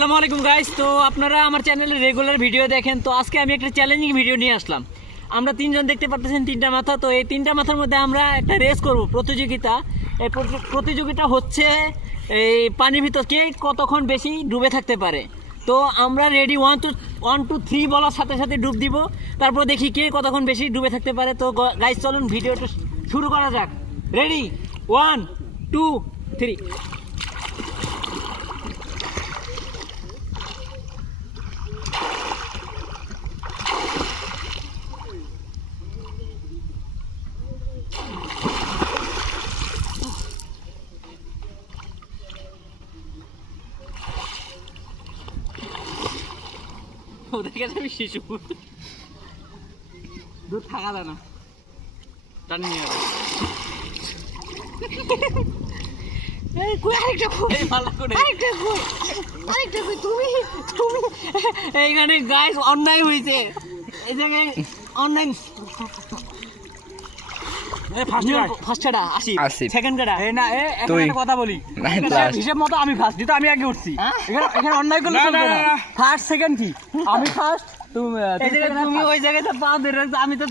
আসসালামু আলাইকুম গাইস তো আপনারা আমার চ্যানেলে রেগুলার ভিডিও দেখেন। তো আজকে আমি একটা চ্যালেঞ্জিং ভিডিও নিয়ে আসলাম। আমরা তিনজন দেখতে পাচ্ছেন তিনটা মাথা। তো এই তিনটা মাথার মধ্যে আমরা একটা রেস করব প্রতিযোগিতা। এই প্রতি- প্রতিযোগিতা হচ্ছে এই পানির ভিতর কে কতক্ষণ বেশি ডুবে থাকতে পারে। তো আমরা ready one two one two three বলার সাথে সাথে ডুব দিব। তারপর দেখি কে কতক্ষণ বেশি ডুবে থাকতে পারে। তো গাইস চলুন ভিডিওটা শুরু করা যাক। রেডি ওয়ান টু থ্রি ওদের কাছে আমি শিশু দুধ থাকা যায় না। টান নিয়ে যাবে। এই কই আরেকটা কই? ভালো করে। আরেকটা কই? আরেকটা কই? তুমি তুমি এইখানে গাইস অন্যায় হয়েছে। এই জায়গায় অনলাইন আমি ফার্স্ট আমি আগে উঠছি। হ্যাঁ? এখানে অন্যায় করলে। ফার্স্ট সেকেন্ড কি? আমি ফার্স্ট তুমি ওই জায়গায় তো পা ধরে আমি তো